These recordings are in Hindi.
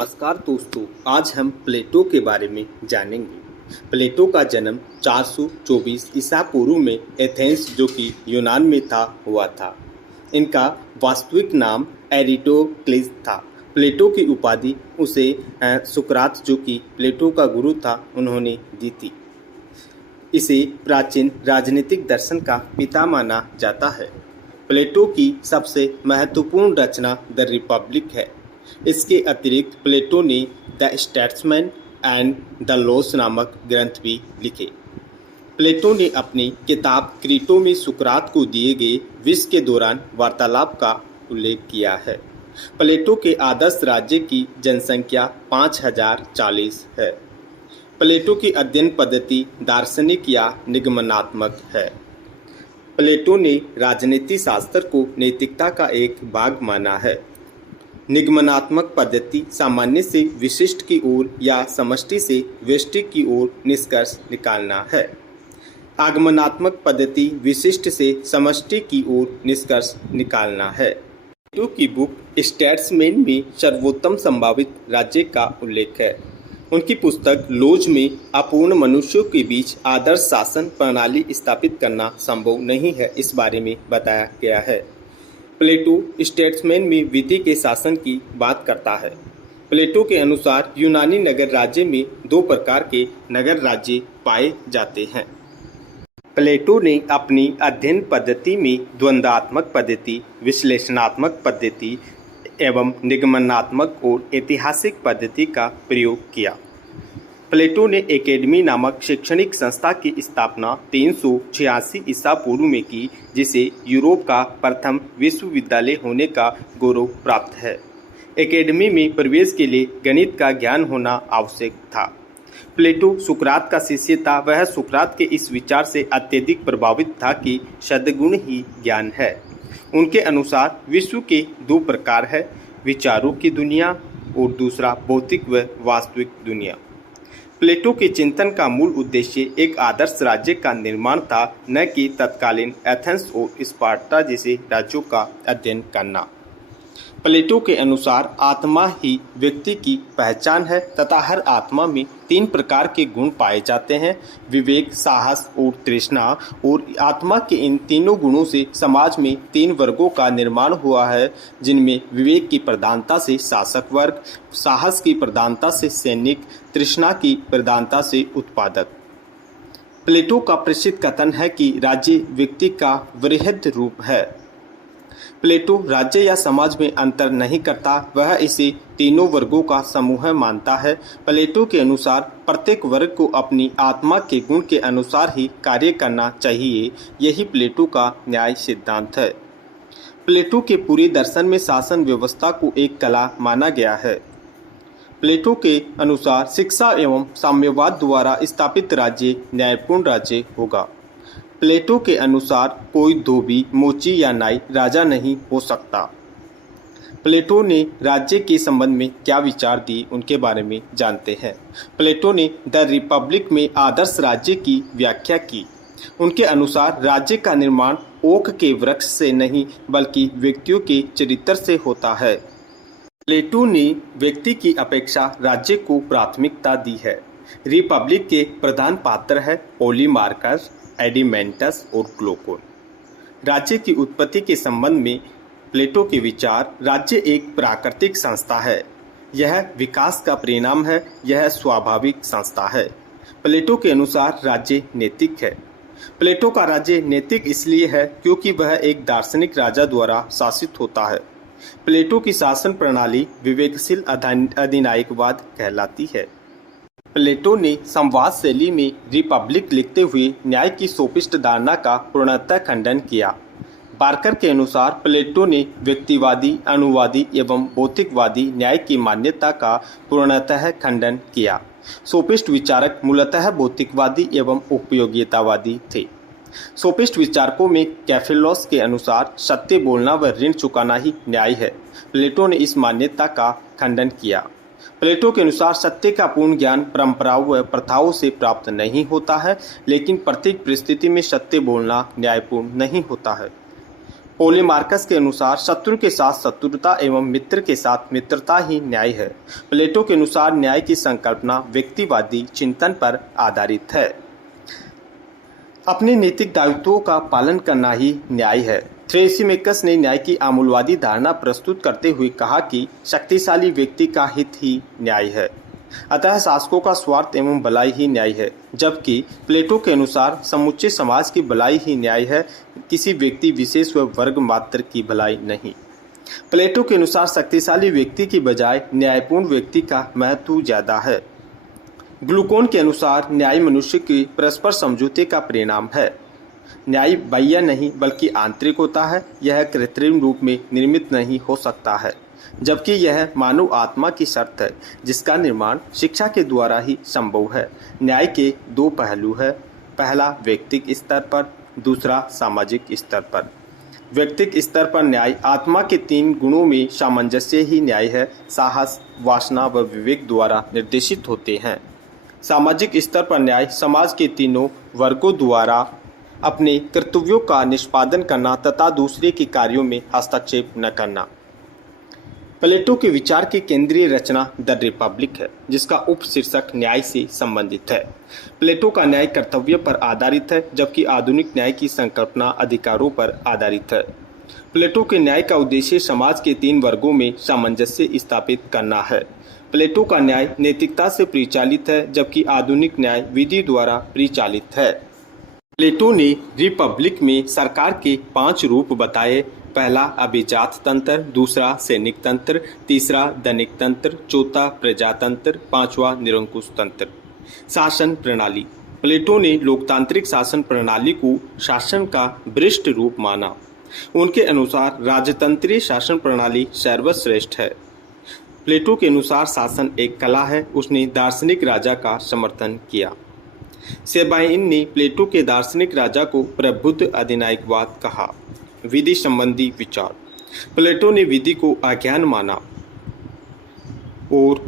नमस्कार दोस्तों, आज हम प्लेटो के बारे में जानेंगे। प्लेटो का जन्म 424 ईसा पूर्व में एथेंस जो कि यूनान में था हुआ था। इनका वास्तविक नाम एरिस्टोक्लिस था। प्लेटो की उपाधि उसे सुकरात जो कि प्लेटो का गुरु था उन्होंने दी थी। इसे प्राचीन राजनीतिक दर्शन का पिता माना जाता है। प्लेटो की सबसे महत्वपूर्ण रचना द रिपब्लिक है। इसके अतिरिक्त प्लेटो ने द स्टैट्समैन एंड द लॉस नामक ग्रंथ भी लिखे। प्लेटो ने अपनी किताब क्रीटो में सुकरात को दिए गए विष के दौरान वार्तालाप का उल्लेख किया है। प्लेटो के आदर्श राज्य की जनसंख्या 5040 है। प्लेटो की अध्ययन पद्धति दार्शनिक या निगमनात्मक है। प्लेटो ने राजनीति शास्त्र को नैतिकता का एक भाग माना है। निगमनात्मक पद्धति सामान्य से विशिष्ट की ओर या समष्टि से व्यष्टि की ओर निष्कर्ष निकालना है। आगमनात्मक पद्धति विशिष्ट से समष्टि की ओर निष्कर्ष निकालना है। प्लेटो की बुक स्टैट्समैन में सर्वोत्तम संभावित राज्य का उल्लेख है। उनकी पुस्तक लोज में अपूर्ण मनुष्यों के बीच आदर्श शासन प्रणाली स्थापित करना संभव नहीं है इस बारे में बताया गया है। प्लेटो स्टेट्समैन में विधि के शासन की बात करता है। प्लेटो के अनुसार यूनानी नगर राज्य में दो प्रकार के नगर राज्य पाए जाते हैं। प्लेटो ने अपनी अध्ययन पद्धति में द्वंद्वात्मक पद्धति, विश्लेषणात्मक पद्धति एवं निगमनात्मक और ऐतिहासिक पद्धति का प्रयोग किया। प्लेटो ने एकेडमी नामक शैक्षणिक संस्था की स्थापना 386 ईसा पूर्व में की, जिसे यूरोप का प्रथम विश्वविद्यालय होने का गौरव प्राप्त है। एकेडमी में प्रवेश के लिए गणित का ज्ञान होना आवश्यक था। प्लेटो सुकरात का शिष्य था। वह सुकरात के इस विचार से अत्यधिक प्रभावित था कि सद्गुण ही ज्ञान है। उनके अनुसार विश्व के दो प्रकार है, विचारों की दुनिया और दूसरा भौतिक व वास्तविक दुनिया। प्लेटो के चिंतन का मूल उद्देश्य एक आदर्श राज्य का निर्माण था, न कि तत्कालीन एथेंस और स्पार्टा जैसे राज्यों का अध्ययन करना। प्लेटो के अनुसार आत्मा ही व्यक्ति की पहचान है तथा हर आत्मा में तीन प्रकार के गुण पाए जाते हैं, विवेक, साहस और तृष्णा। और आत्मा के इन तीनों गुणों से समाज में तीन वर्गों का निर्माण हुआ है, जिनमें विवेक की प्रधानता से शासक वर्ग, साहस की प्रधानता से सैनिक, तृष्णा की प्रधानता से उत्पादक। प्लेटो का प्रसिद्ध कथन है कि राज्य व्यक्ति का वृहद रूप है। प्लेटो राज्य या समाज में अंतर नहीं करता, वह इसे तीनों वर्गों का समूह मानता है। प्लेटो के अनुसार प्रत्येक वर्ग को अपनी आत्मा के गुण के अनुसार ही कार्य करना चाहिए। यही प्लेटो का न्याय सिद्धांत है। प्लेटो के पूरे दर्शन में शासन व्यवस्था को एक कला माना गया है। प्लेटो के अनुसार शिक्षा एवं साम्यवाद द्वारा स्थापित राज्य न्यायपूर्ण राज्य होगा। प्लेटो के अनुसार कोई धोबी, मोची या नाई राजा नहीं हो सकता। प्लेटो ने राज्य के संबंध में क्या विचार दिए उनके बारे में जानते हैं। प्लेटो ने द रिपब्लिक में आदर्श राज्य की व्याख्या की। उनके अनुसार राज्य का निर्माण ओक के वृक्ष से नहीं बल्कि व्यक्तियों के चरित्र से होता है। प्लेटो ने व्यक्ति की अपेक्षा राज्य को प्राथमिकता दी है। रिपब्लिक के प्रधान पात्र है पोलीमार्कस, एडिमेंटस और क्लोकोन। राज्य की उत्पत्ति के संबंध में प्लेटो के विचार, राज्य एक प्राकृतिक संस्था है, यह विकास का परिणाम है, यह स्वाभाविक संस्था है। प्लेटो के अनुसार राज्य नैतिक है। प्लेटो का राज्य नैतिक इसलिए है क्योंकि वह एक दार्शनिक राजा द्वारा शासित होता है। प्लेटो की शासन प्रणाली विवेकशील अधिनायकवाद कहलाती है। प्लेटो ने संवाद शैली में रिपब्लिक लिखते हुए न्याय की सोफिस्ट धारणा का पूर्णतः खंडन किया। बार्कर के अनुसार प्लेटो ने व्यक्तिवादी, अनुवादी एवं भौतिकवादी न्याय की मान्यता का पूर्णतः खंडन किया। सोफिस्ट विचारक मूलतः भौतिकवादी एवं उपयोगितावादी थे। सोफिस्ट विचारकों में कैफेलोस के अनुसार सत्य बोलना व ऋण चुकाना ही न्याय है। प्लेटो ने इस मान्यता का खंडन किया। प्लेटो के अनुसार सत्य का पूर्ण ज्ञान परंपराओं व प्रथाओं से प्राप्त नहीं होता है, लेकिन प्रत्येक परिस्थिति में सत्य बोलना न्यायपूर्ण नहीं होता है। पोलेमार्कस के अनुसार शत्रु के साथ शत्रुता एवं मित्र के साथ मित्रता ही न्याय है। प्लेटो के अनुसार न्याय की संकल्पना व्यक्तिवादी चिंतन पर आधारित है। अपने नैतिक दायित्वों का पालन करना ही न्याय है। थ्रेसिमेकस ने न्याय की आमूलवादी धारणा प्रस्तुत करते हुए कहा कि शक्तिशाली व्यक्ति का हित ही न्याय है, अतः शासकों का स्वार्थ एवं भलाई ही न्याय है, जबकि प्लेटो के अनुसार समुच्चय समाज की भलाई ही न्याय है, किसी व्यक्ति विशेष व वर्ग मात्र की भलाई नहीं। प्लेटो के अनुसार शक्तिशाली व्यक्ति की बजाय न्यायपूर्ण व्यक्ति का महत्व ज्यादा है। ग्लूकोन के अनुसार न्याय मनुष्य के परस्पर समझौते का परिणाम है। न्याय बाह्य नहीं बल्कि आंतरिक होता है। यह कृत्रिम रूप में निर्मित नहीं हो सकता है, जबकि यह मानव आत्मा की शर्त है जिसका निर्माण शिक्षा के द्वारा ही संभव है। न्याय के दो पहलू है, पहला व्यक्तिगत स्तर पर, दूसरा सामाजिक स्तर पर। व्यक्तिगत स्तर पर न्याय आत्मा के 3 गुणों में सामंजस्य ही न्याय है, साहस, वासना व विवेक द्वारा निर्देशित होते हैं। सामाजिक स्तर पर न्याय समाज के तीनों वर्गों द्वारा अपने कर्तव्यों का निष्पादन करना तथा दूसरे के कार्यों में हस्तक्षेप न करना। प्लेटो के विचार की केंद्रीय रचना द रिपब्लिक है, जिसका उपशीर्षक न्याय से संबंधित है। प्लेटो का न्याय कर्तव्य पर आधारित है, जबकि आधुनिक न्याय की संकल्पना अधिकारों पर आधारित है। प्लेटो के न्याय का उद्देश्य समाज के 3 वर्गों में सामंजस्य स्थापित करना है। प्लेटो का न्याय नैतिकता से परिचालित है, जबकि आधुनिक न्याय विधि द्वारा परिचालित है। प्लेटो ने रिपब्लिक में सरकार के 5 रूप बताए। पहला अभिजात तंत्र, दूसरा सैनिक तंत्र, तीसरा धनिक तंत्र, चौथा प्रजातंत्र, पांचवा निरंकुश तंत्र। शासन प्रणाली। प्लेटो ने लोकतांत्रिक शासन प्रणाली को शासन का वरिष्ठ रूप माना। उनके अनुसार राजतंत्रीय शासन प्रणाली सर्वश्रेष्ठ है। प्लेटो के अनुसार शासन एक कला है। उसने दार्शनिक राजा का समर्थन किया। सेबाइन ने प्लेटो के दार्शनिक राजा को प्रबुद्ध अधिनायकवाद कहा। विधि संबंधी विचार। प्लेटो ने विधि को अज्ञान माना और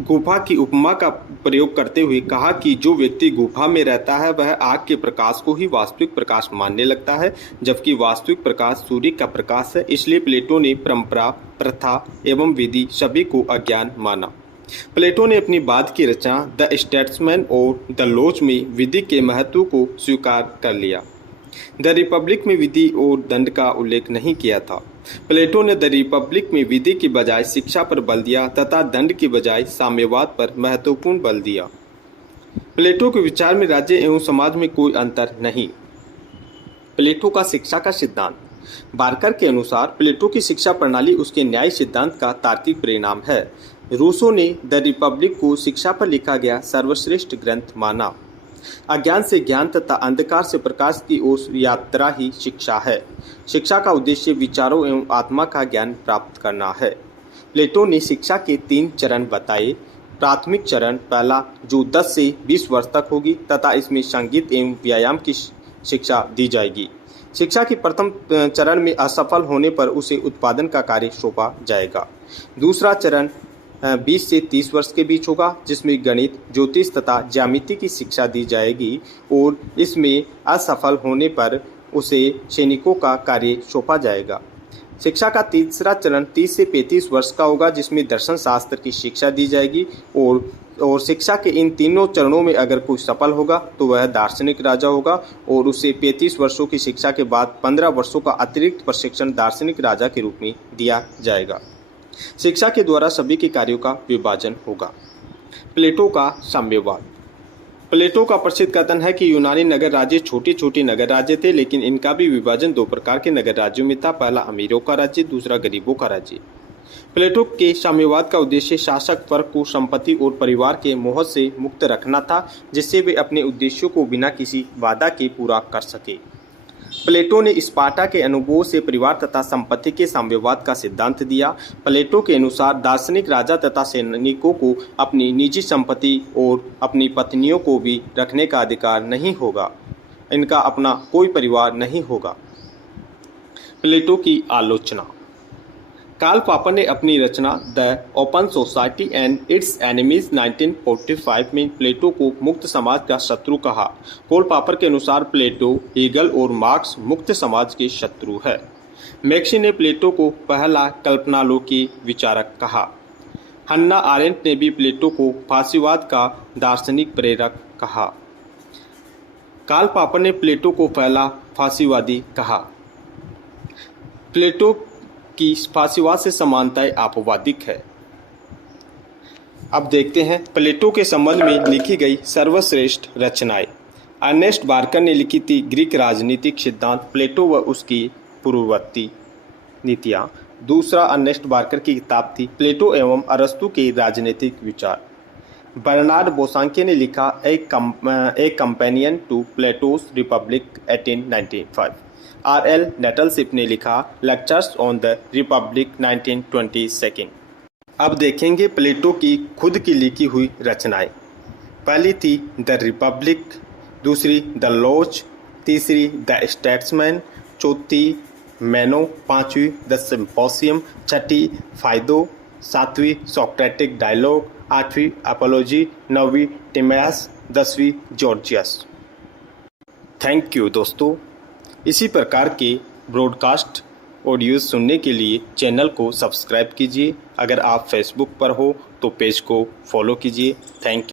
गुफा की उपमा का प्रयोग करते हुए कहा कि जो व्यक्ति गुफा में रहता है वह आग के प्रकाश को ही वास्तविक प्रकाश मानने लगता है, जबकि वास्तविक प्रकाश सूर्य का प्रकाश है। इसलिए प्लेटो ने परंपरा, प्रथा एवं विधि सभी को अज्ञान माना। प्लेटो ने अपनी बाद की रचना द स्टेट्समैन और द लॉज में विधि के महत्व को स्वीकार कर लिया। द रिपब्लिक में विधि और दंड का उल्लेख नहीं किया था। प्लेटो ने द रिपब्लिक में विधि की बजाय शिक्षा पर बल दिया तथा दंड की बजाय साम्यवाद पर महत्वपूर्ण बल दिया। प्लेटो के विचार में राज्य एवं समाज में कोई अंतर नहीं। प्लेटो का शिक्षा का सिद्धांत। बार्कर के अनुसार प्लेटो की शिक्षा प्रणाली उसके न्याय सिद्धांत का तार्किक परिणाम है। रूसो ने द रिपब्लिक को शिक्षा पर लिखा गया सर्वश्रेष्ठ ग्रंथ माना। अज्ञान से ज्ञान तथा अंधकार से प्रकाश की ओर यात्रा ही शिक्षा है। शिक्षा का उद्देश्य विचारों एवं आत्मा का ज्ञान प्राप्त करना है। प्लेटो ने शिक्षा के 3 चरण बताए। प्राथमिक चरण पहला, जो 10 से 20 वर्ष तक होगी तथा इसमें संगीत एवं व्यायाम की शिक्षा दी जाएगी। शिक्षा के प्रथम चरण में असफल होने पर उसे उत्पादन का कार्य सौंपा जाएगा। दूसरा चरण 20 से 30 वर्ष के बीच होगा, जिसमें गणित, ज्योतिष तथा ज्यामिति की शिक्षा दी जाएगी और इसमें असफल होने पर उसे सैनिकों का कार्य सौंपा जाएगा। शिक्षा का तीसरा चरण 30 से 35 वर्ष का होगा, जिसमें दर्शन शास्त्र की शिक्षा दी जाएगी और शिक्षा के इन तीनों चरणों में अगर कोई सफल होगा तो वह दार्शनिक राजा होगा और उसे 35 वर्षों की शिक्षा के बाद 15 वर्षों का अतिरिक्त प्रशिक्षण दार्शनिक राजा के रूप में दिया जाएगा। शिक्षा के द्वारा सभी के कार्यों का विभाजन होगा। प्लेटो का साम्यवाद। प्लेटो का प्रसिद्ध कथन है कि यूनानी नगर राज्य छोटे छोटे नगर राज्य थे, लेकिन इनका भी विभाजन 2 प्रकार के नगर राज्यों में था। पहला अमीरों का राज्य, दूसरा गरीबों का राज्य। प्लेटो के साम्यवाद का उद्देश्य शासक वर्ग को संपत्ति और परिवार के मोह से मुक्त रखना था, जिससे वे अपने उद्देश्यों को बिना किसी बाधा के पूरा कर सके। प्लेटो ने स्पार्टा के अनुभवों से परिवार तथा संपत्ति के साम्यवाद का सिद्धांत दिया। प्लेटो के अनुसार दार्शनिक राजा तथा सैनिकों को अपनी निजी संपत्ति और अपनी पत्नियों को भी रखने का अधिकार नहीं होगा। इनका अपना कोई परिवार नहीं होगा। प्लेटो की आलोचना। कार्ल पॉपर ने अपनी रचना the open society and its enemies 1945 में प्लेटो को मुक्त समाज का शत्रु कहा। कार्ल पॉपर के अनुसार प्लेटो, हेगल और मार्क्स मुक्त समाज के शत्रु है। मैक्सी ने प्लेटो को पहला कल्पनालोकी विचारक कहा। हन्ना आरेंट ने भी प्लेटो को फासीवाद का दार्शनिक प्रेरक कहा। कार्ल पॉपर ने प्लेटो को पहला फासीवादी कहा। प्लेटो की फासीवाद से समानताएं आपवादिक है। अब देखते हैं प्लेटो के संबंध में लिखी गई सर्वश्रेष्ठ रचनाएं। अर्नेस्ट बार्कर ने लिखी थी ग्रीक राजनीतिक सिद्धांत, प्लेटो व उसकी पूर्ववर्ती नीतियाँ। दूसरा अर्नेस्ट बार्कर की किताब थी प्लेटो एवं अरस्तु के राजनीतिक विचार। बर्नार्ड बोसांके ने लिखा a companion to Plato's republic 1895। R.L. Nettleship ने लिखा लेक्चर्स ऑन द रिपब्लिक 1922। अब देखेंगे प्लेटो की खुद की लिखी हुई रचनाएं। पहली थी द रिपब्लिक, दूसरी द लॉज, तीसरी द स्टेट्समैन, चौथी मैनो, पांचवी द सिम्पोसियम, छठी फायदो, सातवीं सोक्रेटिक डायलॉग, आठवीं अपोलॉजी, नौवीं टिमास, 10वीं जॉर्जियस। थैंक यू दोस्तों। इसी प्रकार के ब्रॉडकास्ट ऑडियोज सुनने के लिए चैनल को सब्सक्राइब कीजिए। अगर आप फेसबुक पर हो तो पेज को फॉलो कीजिए। Thank you.